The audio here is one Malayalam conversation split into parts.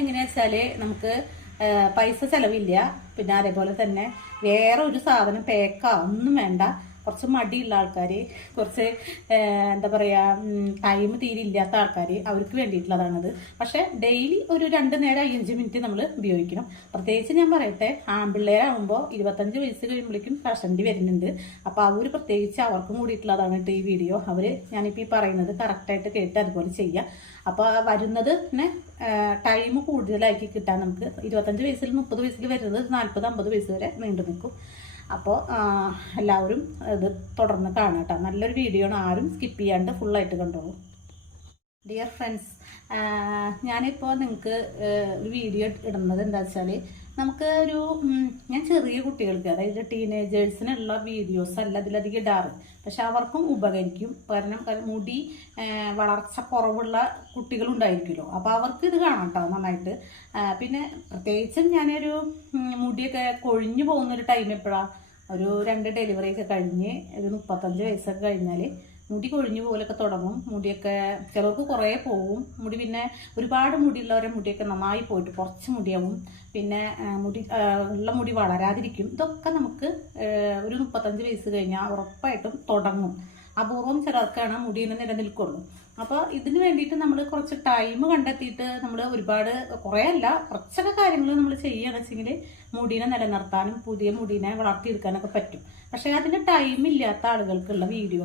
എങ്ങനെയാ വെച്ചാല് നമുക്ക് പൈസ ചെലവില്ല. പിന്നെ അതേപോലെ തന്നെ വേറെ ഒരു സാധനം പേക്കാ ഒന്നും വേണ്ട. കുറച്ച് മടിയുള്ള ആൾക്കാർ, കുറച്ച് എന്താ പറയുക, ടൈം തീരെ ഇല്ലാത്ത ആൾക്കാർ, അവർക്ക് വേണ്ടിയിട്ടുള്ളതാണത്. പക്ഷെ ഡെയിലി ഒരു 2 നേരം 5 മിനിറ്റ് നമ്മൾ ഉപയോഗിക്കണം. പ്രത്യേകിച്ച് ഞാൻ പറയട്ടെ, ആൺപിള്ളേരാകുമ്പോൾ 25 വയസ്സ് കഴിയുമ്പോഴേക്കും കഷണ്ടി വരുന്നുണ്ട്. അപ്പോൾ അവർ പ്രത്യേകിച്ച് അവർക്കും കൂടിയിട്ടുള്ളതാണ് ഈ വീഡിയോ. ഞാനിപ്പോൾ ഈ പറയുന്നത് കറക്റ്റായിട്ട് കേട്ട് അതുപോലെ ചെയ്യാം. അപ്പോൾ വരുന്നത് പിന്നെ ടൈം കൂടുതലാക്കി കിട്ടാൻ നമുക്ക് 25 വയസ്സിൽ 30 വയസ്സിൽ വരുന്നത് 40-50 വയസ്സ് വരെ നീണ്ടു നിൽക്കും. അപ്പോൾ എല്ലാവരും ഇത് തുടർന്ന് കാണാം കേട്ടോ. നല്ലൊരു വീഡിയോ ആണ്, ആരും സ്കിപ്പ് ചെയ്യാണ്ട് ഫുള്ളായിട്ട് കണ്ടോളൂ. ഡിയർ ഫ്രണ്ട്സ്, ഞാനിപ്പോൾ നിങ്ങൾക്ക് ഒരു വീഡിയോ ഇടുന്നത് എന്താ വെച്ചാൽ, നമുക്ക് ഞാൻ ചെറിയ കുട്ടികൾക്ക്, അതായത് ടീനേജേഴ്സിനുള്ള വീഡിയോസ് അല്ല ഇതിലധികം ഇടാറ്. പക്ഷെ അവർക്കും ഉപകരിക്കും. കാരണം മുടി വളർച്ച കുറവുള്ള കുട്ടികളുണ്ടായിരിക്കുമല്ലോ, അപ്പോൾ അവർക്ക് ഇത് കാണാം കേട്ടോ നന്നായിട്ട്. പിന്നെ പ്രത്യേകിച്ചും ഞാനൊരു മുടിയൊക്കെ കൊഴിഞ്ഞു പോകുന്നൊരു ടൈം എപ്പോഴാണ്, ഒരു 2 ഡെലിവറിയൊക്കെ കഴിഞ്ഞ് ഒരു 35 വയസ്സൊക്കെ കഴിഞ്ഞാൽ മുടി കൊഴിഞ്ഞു പോലൊക്കെ തുടങ്ങും. മുടിയൊക്കെ ചിലർക്ക് കുറേ പോവും മുടി. പിന്നെ ഒരുപാട് മുടിയുള്ളവരെ മുടിയൊക്കെ നന്നായി പോയിട്ട് കുറച്ച് മുടിയാവും. പിന്നെ ഉള്ള മുടി വളരാതിരിക്കും. ഇതൊക്കെ നമുക്ക് ഒരു 35 വയസ്സ് കഴിഞ്ഞാൽ ഉറപ്പായിട്ടും തുടങ്ങും. അപൂർവം ചിലർക്കാണ് മുടിയിൽ നിലനിൽക്കുള്ളൂ. അപ്പോൾ ഇതിന് വേണ്ടിയിട്ട് നമ്മൾ കുറച്ച് ടൈം കണ്ടെത്തിയിട്ട് നമ്മൾ കുറേ അല്ല, കുറച്ചൊക്കെ കാര്യങ്ങൾ നമ്മൾ ചെയ്യുകയാണെന്ന് വെച്ചെങ്കിൽ മുടീനെ നിലനിർത്താനും പുതിയ മുടീനെ വളർത്തിയെടുക്കാനൊക്കെ പറ്റും. പക്ഷേ അതിന് ടൈം ഇല്ലാത്ത ആളുകൾക്കുള്ള വീഡിയോ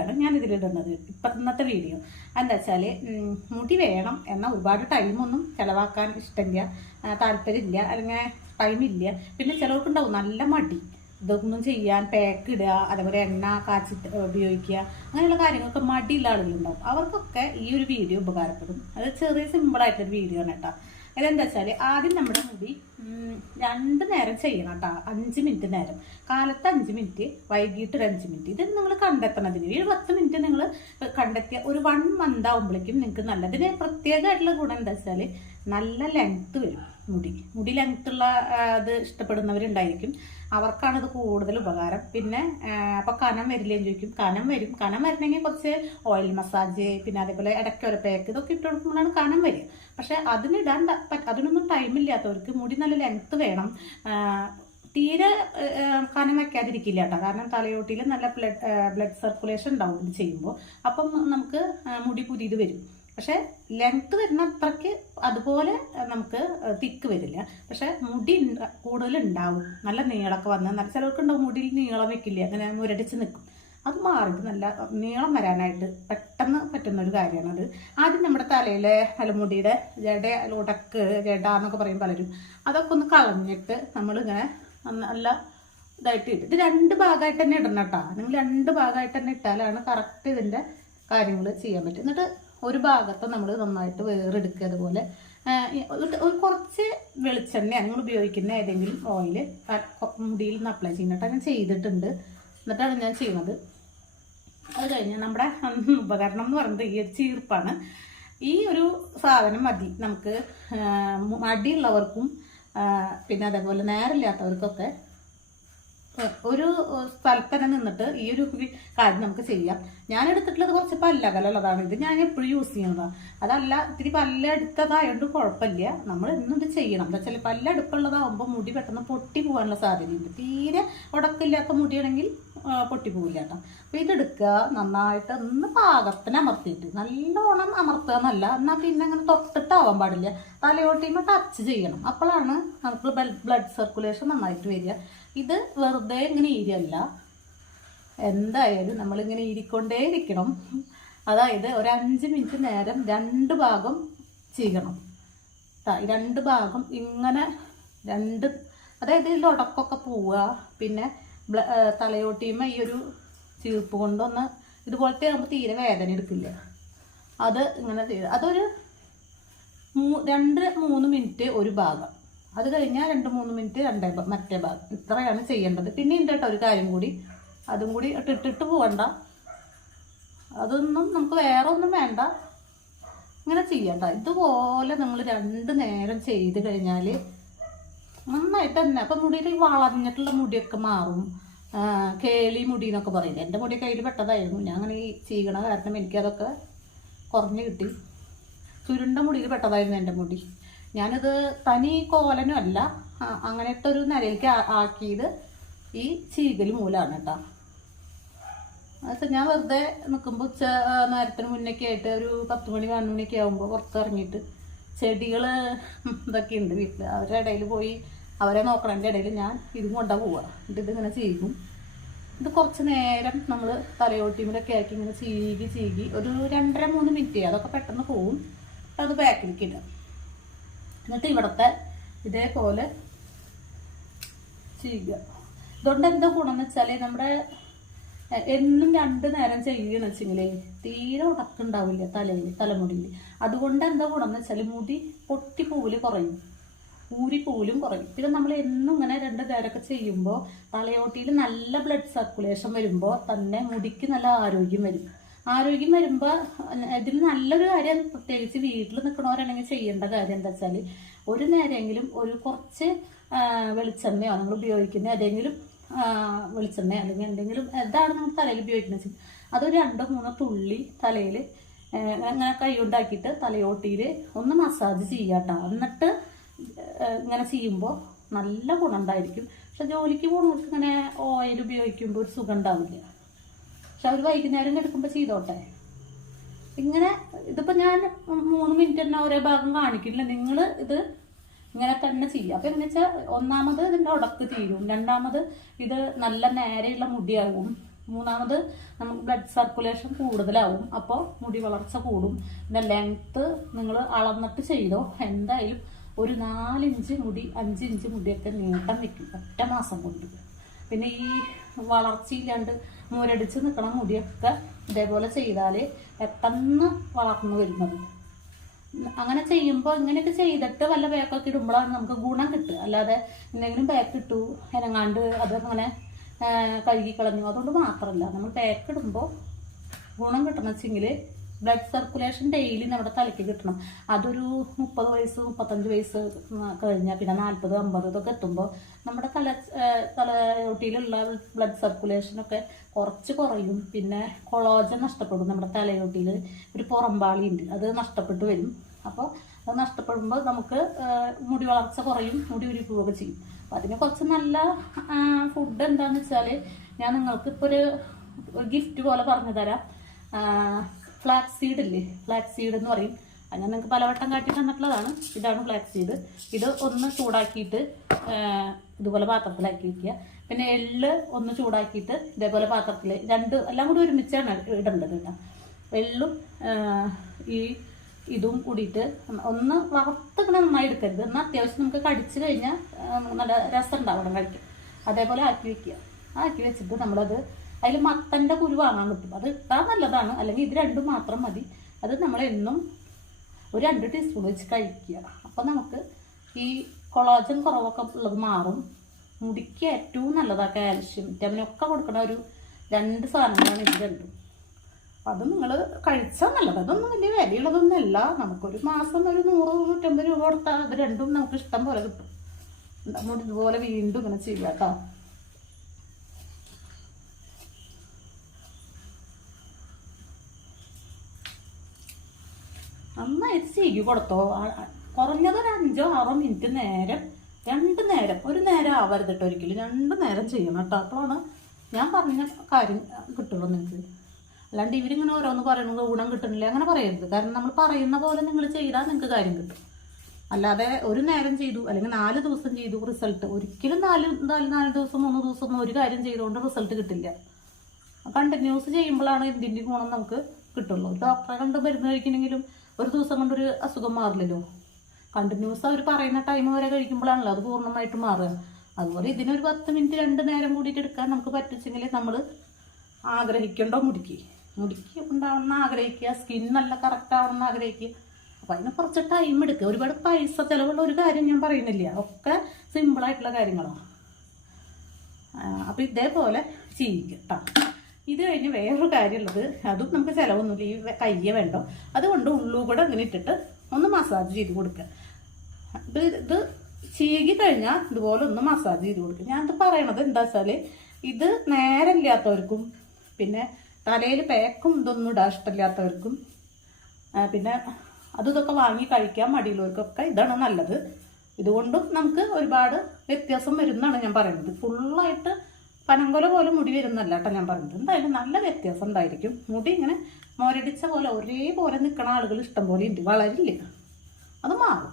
ആണ് ഞാൻ ഇതിലിടുന്നത്. ഇന്നത്തെ വീഡിയോ എന്താ വെച്ചാൽ, മുടി വേണം എന്നാൽ ഒരുപാട് ടൈമൊന്നും ചിലവാക്കാൻ ഇഷ്ടമില്ല, താല്പര്യമില്ല, അല്ലെങ്കിൽ ടൈമില്ല. പിന്നെ ചിലർക്കുണ്ടാവും നല്ല മടി ഇതൊന്നും ചെയ്യാൻ, പാക്ക് ഇടുക, അതേപോലെ എണ്ണ കാച്ചിട്ട് ഉപയോഗിക്കുക, അങ്ങനെയുള്ള കാര്യങ്ങളൊക്കെ മടിയുള്ള ആളുകളുണ്ടാവും. അവർക്കൊക്കെ ഈ ഒരു വീഡിയോ ഉപകാരപ്പെടും. അത് ചെറിയ സിമ്പിളായിട്ടൊരു വീഡിയോ ആണ് കേട്ടോ. ഇതെന്താ വെച്ചാൽ, ആദ്യം നമ്മുടെ മുടി 2 നേരം ചെയ്യണം കേട്ടോ. 5 മിനിറ്റ് നേരം, കാലത്ത് 5 മിനിറ്റ്, വൈകിട്ട് ഒരു 5 മിനിറ്റ്. ഇത് നിങ്ങൾ കണ്ടെത്തണതിന് ഈ 10 മിനിറ്റ് നിങ്ങൾ കണ്ടെത്തിയ ഒരു 1 മന്ത് ആകുമ്പോഴേക്കും നിങ്ങൾക്ക് നല്ലതിന് പ്രത്യേകമായിട്ടുള്ള ഗുണം എന്താ വെച്ചാൽ, നല്ല ലെങ്ത്ത് വരും. മുടി ലെങ്ത്തുള്ള ഇത് ഇഷ്ടപ്പെടുന്നവരുണ്ടായിരിക്കും, അവർക്കാണ് ഇത് കൂടുതൽ ഉപകാരം. പിന്നെ അപ്പോൾ കനം വരില്ലേന്ന് ചോദിക്കും. കനം വരും. കനം വരണമെങ്കിൽ കുറച്ച് ഓയിൽ മസാജ്, പിന്നെ അതേപോലെ ഇടയ്ക്കൊരു പാക്ക്, ഇതൊക്കെ ഇട്ട് കൊടുക്കുമ്പോഴാണ് കനം വരിക. പക്ഷെ അതിനൊന്നും ടൈമില്ലാത്തവർക്ക് മുടി നല്ല ലെങ്ത്ത് വേണം. തീരെ കനം വയ്ക്കാതിരിക്കില്ല കേട്ടോ. കാരണം തലയോട്ടിയിൽ നല്ല ബ്ലഡ് സർക്കുലേഷൻ ഉണ്ടാവും ഇത് ചെയ്യുമ്പോൾ. അപ്പം നമുക്ക് മുടി പുതിയത് വരും. പക്ഷെ ലെങ്ത്ത് വരുന്ന അത്രയ്ക്ക് അതുപോലെ നമുക്ക് തിക്ക് വരില്ല. പക്ഷെ മുടി കൂടുതൽ ഉണ്ടാവും. നല്ല നീളമൊക്കെ വന്ന് നല്ല ചിലർക്കുണ്ടാവും മുടിയിൽ നീളം വെക്കില്ല, അങ്ങനെ മുരടിച്ച് നിൽക്കും. അത് മാറിയിട്ട് നല്ല നീളം വരാനായിട്ട് പെട്ടെന്ന് പറ്റുന്നൊരു കാര്യമാണത്. ആദ്യം നമ്മുടെ തലയിലെ തലമുടിയുടെ ജട എന്നൊക്കെ പറയും പലരും, അതൊക്കെ ഒന്ന് കളഞ്ഞിട്ട് നമ്മളിങ്ങനെ നല്ല ഇതായിട്ട് ഇട്ട്, ഇത് 2 ഭാഗമായിട്ട് തന്നെ ഇടണം കേട്ടോ. നിങ്ങൾ 2 ഭാഗമായിട്ട് തന്നെ ഇട്ടാലാണ് കറക്റ്റ് ഇതിൻ്റെ കാര്യങ്ങൾ ചെയ്യാൻ പറ്റും. എന്നിട്ട് ഒരു ഭാഗത്ത് നമ്മൾ നന്നായിട്ട് വേറെടുക്കുക. അതുപോലെ കുറച്ച് വെളിച്ചെണ്ണ നിങ്ങൾ ഉപയോഗിക്കുന്ന ഏതെങ്കിലും ഓയിൽ മുടിയിൽ നിന്ന് അപ്ലൈ ചെയ്യുന്നിട്ട് ഞാൻ ചെയ്തിട്ടുണ്ട്. എന്നിട്ടാണ് ഞാൻ ചെയ്യുന്നത്. അത് കഴിഞ്ഞ് നമ്മുടെ ഉപകരണം എന്ന് പറയുന്നത് ഈ ഒരു ചീർപ്പാണ്. ഈ ഒരു സാധനം മതി നമുക്ക് മടിയുള്ളവർക്കും പിന്നെ അതേപോലെ നേരമില്ലാത്തവർക്കൊക്കെ ഒരു സ്ഥലത്ത് തന്നെ നിന്നിട്ട് ഈ ഒരു കാര്യം നമുക്ക് ചെയ്യാം. ഞാൻ എടുത്തിട്ടുള്ളത് കുറച്ച് പല്ലകലുള്ളതാണ്. ഇത് ഞാൻ എപ്പോഴും യൂസ് ചെയ്യുന്നതാണ്. അതല്ല ഇത്തിരി പല്ലെടുത്തതായതുകൊണ്ട് കുഴപ്പമില്ല. നമ്മൾ എന്നും ഇത് ചെയ്യണം. എന്താ വെച്ചാൽ പല്ലെടുപ്പുള്ളതാകുമ്പോൾ മുടി പെട്ടെന്ന് പൊട്ടി പോകാനുള്ള സാധ്യതയുണ്ട്. തീരെ ഉടക്കില്ലാത്ത മുടിയാണെങ്കിൽ പൊട്ടി പോകില്ല കേട്ടോ. അപ്പോൾ ഇതെടുക്കുക, നന്നായിട്ട് ഒന്ന് പാകത്തിന് അമർത്തിയിട്ട്, നല്ലോണം അമർത്തുക എന്നല്ല, എന്നാൽ പിന്നെ അങ്ങനെ തൊട്ടിട്ടാവാൻ പാടില്ല. തലയോട്ടിയുമ്പോൾ ടച്ച് ചെയ്യണം. അപ്പോഴാണ് നമുക്ക് ബ്ലഡ് സർക്കുലേഷൻ നന്നായിട്ട് വരിക. ഇത് വെറുതെ ഇങ്ങനെ ഇരിയല്ല, എന്തായാലും നമ്മളിങ്ങനെ ഇരിക്കൊണ്ടേ ഇരിക്കണം. അതായത് ഒരു 5 മിനിറ്റ് നേരം 2 ഭാഗം ചെയ്യണം. 2 ഭാഗം ഇങ്ങനെ അതായത് ഇതിൽ ഉടക്കൊക്കെ പോവുക. പിന്നെ തലയോട്ടിയുമ്പോൾ ഈ ഒരു ചീർപ്പ് കൊണ്ടൊന്ന് ഇതുപോലത്തെ ആകുമ്പോൾ തീരെ വേദന എടുക്കില്ല. അത് ഇങ്ങനെ ചെയ്ത് അതൊരു 2-3 മിനിറ്റ് ഒരു ഭാഗം. അത് കഴിഞ്ഞാൽ 2-3 മിനിറ്റ് മറ്റേ ഭാഗം. ഇത്രയാണ് ചെയ്യേണ്ടത്. പിന്നെ ഉണ്ട് കേട്ടോ ഒരു കാര്യം കൂടി, അതും കൂടി ഇട്ടിട്ട് പോകണ്ട. അതൊന്നും നമുക്ക് വേറെ ഒന്നും വേണ്ട, ഇങ്ങനെ ചെയ്യണ്ട. ഇതുപോലെ നമ്മൾ 2 നേരം ചെയ്ത് കഴിഞ്ഞാൽ നന്നായിട്ട് തന്നെ അപ്പം മുടിയിൽ വളഞ്ഞിട്ടുള്ള മുടിയൊക്കെ മാറും. കേളി മുടി എന്നൊക്കെ പറയില്ല, എൻ്റെ മുടിയൊക്കെ അതിൽ പെട്ടതായിരുന്നു. ഞാൻ അങ്ങനെ ഈ ചെയ്യണ കാരണം എനിക്കതൊക്കെ കുറഞ്ഞ് കിട്ടി. ചുരുണ്ട മുടിയിൽ പെട്ടതായിരുന്നു എൻ്റെ മുടി. ഞാനിത് തനി കോലനും അല്ല, അങ്ങനത്തെ ഒരു നിലയിലേക്ക് ആക്കിയത് ഈ ചീകൽ മൂലമാണ് കേട്ടോ. അത് ഞാൻ വെറുതെ നിൽക്കുമ്പോൾ ഉച്ച നേരത്തിന് മുന്നൊക്കെ ആയിട്ട് ഒരു 10 മണി 11 മണിയൊക്കെ ആകുമ്പോൾ പുറത്തിറങ്ങിയിട്ട് ചെടികൾ ഇതൊക്കെ ഉണ്ട് വീട്ടിൽ, അവരുടെ ഇടയിൽ പോയി അവരെ നോക്കണതിൻ്റെ ഇടയിൽ ഞാൻ ഇതും കൊണ്ടാ പോവുക. ഇതിങ്ങനെ ചെയ്യും. ഇത് കുറച്ച് നേരം നമ്മൾ തലയോട്ടിമിലൊക്കെ ആക്കി ഇങ്ങനെ ചീകി ഒരു 2-3 മിനിറ്റ്, അതൊക്കെ പെട്ടെന്ന് പോവും. അത് ബാക്കിലേക്ക് ഇടുക. എന്നിട്ട് ഇവിടുത്തെ ഇതേപോലെ ചെയ്യുക. ഇതുകൊണ്ട് എന്താ ഗുണം എന്ന് വെച്ചാൽ നമ്മുടെ എന്നും 2 നേരം ചെയ്യുകയെന്ന് വെച്ചെങ്കിലേ തീരെ ഉടക്കുണ്ടാവില്ല തലമുടിയിൽ. അതുകൊണ്ട് എന്താ ഗുണം എന്ന് വെച്ചാൽ മുടി പൊട്ടിപ്പൂവിൽ കുറയും, ഊരിപ്പൂവിലും കുറയും. പിന്നെ നമ്മൾ എന്നും ഇങ്ങനെ 2 നേരമൊക്കെ ചെയ്യുമ്പോൾ തലയോട്ടിയിൽ നല്ല ബ്ലഡ് സർക്കുലേഷൻ വരുമ്പോൾ തന്നെ മുടിക്ക് നല്ല ആരോഗ്യം വരും. ആരോഗ്യം വരുമ്പോൾ ഇതിൽ നല്ലൊരു കാര്യം, പ്രത്യേകിച്ച് വീട്ടിൽ നിൽക്കണവരാണെങ്കിൽ ചെയ്യേണ്ട കാര്യം എന്താ വെച്ചാൽ ഒരു നേരമെങ്കിലും ഒരു കുറച്ച് വെളിച്ചെണ്ണയോ നമ്മൾ ഉപയോഗിക്കുന്ന ഏതെങ്കിലും വെളിച്ചെണ്ണ അല്ലെങ്കിൽ എന്തെങ്കിലും ഇതാണ് നമ്മൾ തലയിൽ ഉപയോഗിക്കുന്നത് വെച്ചാൽ അതൊരു 2-3 തുള്ളി തലയിൽ ഇങ്ങനെ കൈ കൊണ്ടാക്കിയിട്ട് തലയോട്ടിയിൽ ഒന്ന് മസാജ് ചെയ്യാട്ടോ. എന്നിട്ട് ഇങ്ങനെ ചെയ്യുമ്പോൾ നല്ല ഗുണം ഉണ്ടായിരിക്കും. പക്ഷെ ജോലിക്ക് പോകുന്നവർക്ക് ഇങ്ങനെ ഓയിൽ ഉപയോഗിക്കുമ്പോൾ ഒരു സുഖം ഉണ്ടാവില്ല. പക്ഷെ അവർ വൈകുന്നേരം എടുക്കുമ്പോൾ ചെയ്തോട്ടെ. ഇങ്ങനെ ഇതിപ്പോൾ ഞാൻ 3 മിനിറ്റ് തന്നെ ഒരേ ഭാഗം കാണിക്കില്ല, നിങ്ങൾ ഇത് ഇങ്ങനെ തന്നെ ചെയ്യുക. അപ്പം എന്ന് വെച്ചാൽ ഒന്നാമത് ഇതിൻ്റെ ഉടക്ക് തീരും, രണ്ടാമത് ഇത് നല്ല നേരെയുള്ള മുടിയാകും, മൂന്നാമത് നമുക്ക് ബ്ലഡ് സർക്കുലേഷൻ കൂടുതലാവും, അപ്പോൾ മുടി വളർച്ച കൂടും. പിന്നെ ലെങ്ത്ത് നിങ്ങൾ അളന്നിട്ട് ചെയ്തോ, എന്തായാലും ഒരു 4 ഇഞ്ച് മുടി 5 ഇഞ്ച് മുടിയൊക്കെ നീട്ടം വെക്കും ഒറ്റ മാസം കൊണ്ട്. പിന്നെ ഈ വളർച്ചയില്ലാണ്ട് മുരടിച്ച് നിൽക്കണ മുടിയൊക്കെ ഇതേപോലെ ചെയ്താൽ പെട്ടെന്ന് വളർന്നു വരുന്നത്. അങ്ങനെ ചെയ്യുമ്പോൾ ഇങ്ങനെയൊക്കെ ചെയ്തിട്ട് വല്ല പാക്കൊക്കെ ഇടുമ്പോഴാണ് നമുക്ക് ഗുണം കിട്ടുക. അല്ലാതെ എന്തെങ്കിലും പാക്ക് ഇട്ടു എനങ്ങാണ്ട് അതങ്ങനെ കഴുകി കളഞ്ഞു അതുകൊണ്ട് മാത്രമല്ല. നമ്മൾ പാക്ക് ഇടുമ്പോൾ ഗുണം കിട്ടണം വെച്ചെങ്കിൽ ബ്ലഡ് സർക്കുലേഷൻ ഡെയിലി നമ്മുടെ തലയ്ക്ക് കിട്ടണം. അതൊരു 30 വയസ്സ് 35 വയസ്സ് കഴിഞ്ഞാൽ പിന്നെ 40 50 ഇതൊക്കെ എത്തുമ്പോൾ നമ്മുടെ തലയോട്ടിയിലുള്ള ബ്ലഡ് സർക്കുലേഷനൊക്കെ കുറച്ച് കുറയും. പിന്നെ കൊളോജൻ നഷ്ടപ്പെടും. നമ്മുടെ തലയോട്ടിയിൽ ഒരു പുറംപാളി ഉണ്ട്, അത് നഷ്ടപ്പെട്ടു വരും. അപ്പോൾ അത് നഷ്ടപ്പെടുമ്പോൾ നമുക്ക് മുടി വളർച്ച കുറയും, മുടി ഉരുക്കുകയൊക്കെ ചെയ്യും. അപ്പോൾ അതിന് കുറച്ച് നല്ല ഫുഡ് എന്താണെന്ന് വെച്ചാൽ ഞാൻ നിങ്ങൾക്ക് ഇപ്പോൾ ഒരു ഗിഫ്റ്റ് പോലെ പറഞ്ഞു തരാം. ഫ്ലാക്സ് സീഡ് ഇല്ലേ, ഫ്ലാക്സ് സീഡ് എന്ന് പറയും. അത് ഞാൻ നിങ്ങൾക്ക് പലവട്ടം കാട്ടി തന്നിട്ടുള്ളതാണ്. ഇതാണ് ഫ്ലാക്സ് സീഡ്. ഇത് ഒന്ന് ചൂടാക്കിയിട്ട് ഇതുപോലെ പാത്രത്തിലാക്കി വയ്ക്കുക. പിന്നെ എള്ള് ഒന്ന് ചൂടാക്കിയിട്ട് ഇതേപോലെ പാത്രത്തിൽ എല്ലാം കൂടി ഒരുമിച്ചാണ് ഇടേണ്ടത് കേട്ടോ. എള്ളും ഇതും കൂടിയിട്ട് ഒന്ന് വറുത്തിങ്ങനെ നന്നായി എടുക്കരുത്. എന്നാൽ അത്യാവശ്യം നമുക്ക് കടിച്ചു കഴിഞ്ഞാൽ നല്ല രസം ഉണ്ടാവണം കഴിക്കും. അതേപോലെ ആക്കി വയ്ക്കുക. ആക്കി വെച്ചിട്ട് നമ്മളത് അതിൽ മത്തൻ്റെ കുരു വാങ്ങാൻ കിട്ടും, അത് ഇട്ടാൽ നല്ലതാണ്. അല്ലെങ്കിൽ ഇത് 2 മാത്രം മതി. അത് നമ്മളെന്നും ഒരു 2 ടീസ്പൂൺ വെച്ച് കഴിക്കുക. അപ്പം നമുക്ക് ഈ കൊളോജൻ കുറവൊക്കെ ഉള്ളത് മാറും. മുടിക്ക് ഏറ്റവും നല്ലതാണ്. കാൽഷ്യം വിറ്റാമിനൊക്കെ കൊടുക്കുന്ന ഒരു 2 സാധനങ്ങളാണ് ഇത് 2. അത് നിങ്ങൾ കഴിച്ചാൽ നല്ലത്. അതൊന്നും വലിയ വിലയുള്ളതൊന്നുമല്ല. നമുക്കൊരു മാസം ഒരു 100-150 രൂപ കൊടുത്താൽ അത് 2ഉം നമുക്ക് ഇഷ്ടം പോലെ കിട്ടും. മുടി ഇതുപോലെ വീണ്ടും ഇങ്ങനെ ചെയ്യുക കേട്ടോ. നന്നായിട്ട് ചീകി കൊടുത്തോ. കുറഞ്ഞതൊരു 5-6 മിനിറ്റ് നേരം, 2 നേരം, ഒരു നേരം ആവരുത് കേട്ടോ ഒരിക്കലും. 2 നേരം ചെയ്യണം കേട്ടോ. അപ്പോഴാണ് ഞാൻ പറഞ്ഞ കാര്യം കിട്ടുള്ളൂ നിങ്ങൾക്ക്. അല്ലാണ്ട് ഇവരിങ്ങനെ ഓരോന്ന് പറയുന്നത് ഗുണം കിട്ടുന്നില്ല അങ്ങനെ പറയരുത്. കാരണം നമ്മൾ പറയുന്ന പോലെ നിങ്ങൾ ചെയ്താൽ നിങ്ങൾക്ക് കാര്യം കിട്ടും. അല്ലാതെ ഒരു നേരം ചെയ്തു അല്ലെങ്കിൽ 4 ദിവസം ചെയ്തു റിസൾട്ട് ഒരിക്കലും 4 ദിവസം 3 ദിവസം ഒന്നും ഒരു കാര്യം ചെയ്തുകൊണ്ട് റിസൾട്ട് കിട്ടില്ല. കണ്ടിന്യൂസ് ചെയ്യുമ്പോഴാണ് എന്തിൻ്റെ ഗുണം നമുക്ക് കിട്ടുള്ളൂ. ഡോക്ടറെ കണ്ട് മരുന്ന് കഴിക്കണമെങ്കിലും ഒരു ദിവസം കൊണ്ടൊരു അസുഖം മാറില്ലല്ലോ. കണ്ടിന്യൂസ് അവർ പറയുന്ന ടൈം വരെ കഴിക്കുമ്പോഴാണല്ലോ അത് പൂർണ്ണമായിട്ട് മാറുക. അതുപോലെ ഇതിനൊരു 10 മിനിറ്റ് 2 നേരം കൂടിയിട്ട് എടുക്കാൻ നമുക്ക് പറ്റിച്ചെങ്കിൽ നമ്മൾ ആഗ്രഹിക്കണ്ടോ മുടിക്ക് ഉണ്ടാവണമെന്ന് ആഗ്രഹിക്കുക, സ്കിൻ നല്ല കറക്റ്റ് ആവണമെന്ന് ആഗ്രഹിക്കുക. അപ്പം അതിന് കുറച്ച് ടൈം എടുക്കുക. ഒരുപാട് പൈസ ചിലവുള്ള ഒരു കാര്യം ഞാൻ പറയുന്നില്ല, ഒക്കെ സിമ്പിളായിട്ടുള്ള കാര്യങ്ങളാണ്. അപ്പം ഇതേപോലെ ചെയ്യിക്കുക കേട്ടോ. ഇത് കഴിഞ്ഞ് വേറൊരു കാര്യമുള്ളത്, അതും നമുക്ക് ചിലവൊന്നുമില്ല, ഈ കയ്യെ വേണ്ടോ. അതുകൊണ്ട് ഉള്ളൂകൂടെ ഇങ്ങനെ ഇട്ടിട്ട് ഒന്ന് മസാജ് ചെയ്ത് കൊടുക്കുക. ഇത് ചീകി കഴിഞ്ഞാൽ ഇതുപോലെ ഒന്ന് മസാജ് ചെയ്ത് കൊടുക്കുക. ഞാനത് പറയണത് എന്താ വെച്ചാൽ ഇത് നേരമില്ലാത്തവർക്കും പിന്നെ തലയിൽ പേക്കും ഇതൊന്നും ഇടാൻ ഇഷ്ടമില്ലാത്തവർക്കും പിന്നെ ഇതൊക്കെ വാങ്ങി കഴിക്കാൻ മടിയുള്ളവർക്കൊക്കെ ഇതാണ് നല്ലത്. ഇതുകൊണ്ടും നമുക്ക് ഒരുപാട് വ്യത്യാസം വരുന്നതാണ് ഞാൻ പറയുന്നത്. ഫുള്ളായിട്ട് പനങ്കൊല പോലെ മുടി വരുന്നല്ല കേട്ടോ ഞാൻ പറയുന്നത്. എന്തായാലും നല്ല വ്യത്യാസം ഉണ്ടായിരിക്കും. മുടി ഇങ്ങനെ മോരടിച്ച പോലെ ഒരേപോലെ നിൽക്കണ ആളുകൾ ഇഷ്ടം പോലെ ഉണ്ട്, വളരില്ല, അത് മാറും.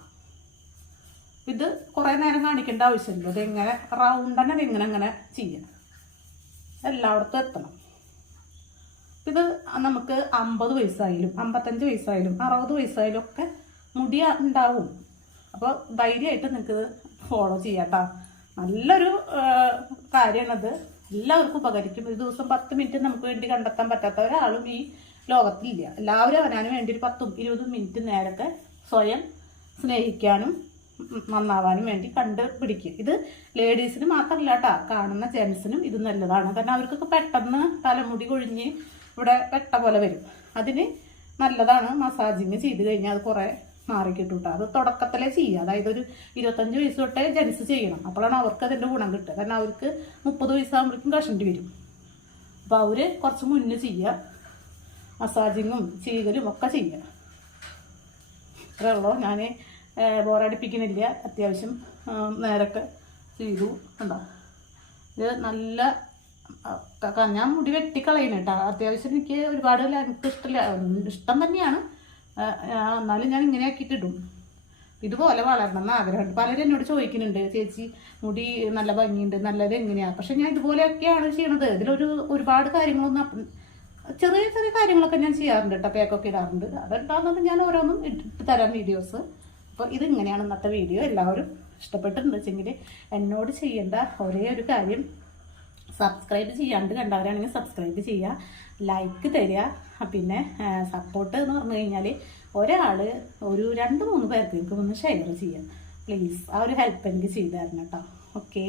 ഇത് കുറേ നേരം കാണിക്കേണ്ട ആവശ്യമില്ല. ഇതെങ്ങനെ റൗണ്ട് തന്നെ ഇങ്ങനെ അങ്ങനെ ചെയ്യാം, എല്ലായിടത്തും എത്തണം. ഇത് നമുക്ക് 50 വയസ്സായാലും 55 വയസ്സായാലും 60 വയസ്സായാലും ഒക്കെ മുടി ഉണ്ടാവും. അപ്പോൾ ധൈര്യമായിട്ട് നിങ്ങൾക്ക് ഫോളോ ചെയ്യാം കേട്ടോ. നല്ലൊരു കാര്യമാണത്, എല്ലാവർക്കും ഉപകരിക്കും. ഒരു ദിവസം 10 മിനിറ്റ് നമുക്ക് വേണ്ടി കണ്ടെത്താൻ പറ്റാത്ത ഒരാളും ഈ ലോകത്തിലില്ല. എല്ലാവരും അവനാന് വേണ്ടി ഒരു 10-20 മിനിറ്റ് നേരത്തെ സ്വയം സ്നേഹിക്കാനും നന്നാവാനും വേണ്ടി കണ്ടുപിടിക്കുക. ഇത് ലേഡീസിന് മാത്രമല്ല കേട്ടോ, കാണുന്ന ജെൻസിനും ഇത് നല്ലതാണ്. കാരണം അവർക്കൊക്കെ പെട്ടെന്ന് തലമുടി കൊഴിഞ്ഞ് ഇവിടെ വെട്ട പോലെ വരും. അതിന് നല്ലതാണ് മസാജിങ് ചെയ്ത് കഴിഞ്ഞാൽ അത് കുറേ മാറിക്കിട്ടും കേട്ടോ. അത് തുടക്കത്തിലേ ചെയ്യുക. അതായത് ഒരു 25 വയസ്സ് തൊട്ടേ ജെൻസ് ചെയ്യണം. അപ്പോഴാണ് അവർക്ക് അതിൻ്റെ ഗുണം കിട്ടുക. കാരണം അവർക്ക് 30 വയസ്സാകുമ്പോഴേക്കും കഷണ്ടി വരും. അപ്പോൾ അവർ കുറച്ച് മുന്നേ ചെയ്യുക, മസാജിങ്ങും ചെയ്യലും ഒക്കെ ചെയ്യുക. ഇത്രേ ഉള്ളൂ. ഞാൻ ബോറടിപ്പിക്കുന്നില്ല, അത്യാവശ്യം നേരൊക്കെ ചെയ്തു. ഉണ്ടോ, ഇത് നല്ല ഞാൻ മുടി വെട്ടിക്കളയുന്നു കേട്ടോ. അത്യാവശ്യം എനിക്ക് ഒരുപാട് എനിക്ക് ഇഷ്ടം തന്നെയാണ്, എന്നാലും ഞാൻ ഇങ്ങനെ ആക്കിയിട്ടിടും. ഇതുപോലെ വളരണം എന്ന് ആഗ്രഹമുണ്ട്. പലരും എന്നോട് ചോദിക്കുന്നുണ്ട്, ചേച്ചി മുടി നല്ല ഭംഗിയുണ്ട്, നല്ലത് എങ്ങനെയാണ്? പക്ഷെ ഞാൻ ഇതുപോലെയൊക്കെയാണ് ചെയ്യണത്. ഒരുപാട് കാര്യങ്ങളൊന്നും, ചെറിയ ചെറിയ കാര്യങ്ങളൊക്കെ ഞാൻ ചെയ്യാറുണ്ട് കേട്ടോ. പേക്കൊക്കെ ഇടാറുണ്ട്. അതുണ്ടാകുന്നത് ഞാൻ ഓരോന്നും ഇട്ട് തരാം വീഡിയോസ്. അപ്പോൾ ഇതിങ്ങനെയാണ് ഇന്നത്തെ വീഡിയോ. എല്ലാവരും ഇഷ്ടപ്പെട്ടിട്ടുണ്ട് വെച്ചെങ്കിൽ എന്നോട് ചെയ്യേണ്ട ഒരേ ഒരു കാര്യം, സബ്സ്ക്രൈബ് ചെയ്യാണ്ട് കണ്ടവരാണെങ്കിൽ സബ്സ്ക്രൈബ് ചെയ്യുക, ലൈക്ക് തരിക. പിന്നെ സപ്പോർട്ട് എന്ന് പറഞ്ഞു കഴിഞ്ഞാൽ ഒരാൾ ഒരു 2-3 പേർക്ക് ഒന്ന് ഷെയർ ചെയ്യാം പ്ലീസ്. ആ ഒരു ഹെൽപ്പ് എനിക്ക് ചെയ്തു തരണം കേട്ടോ. ഓക്കേ.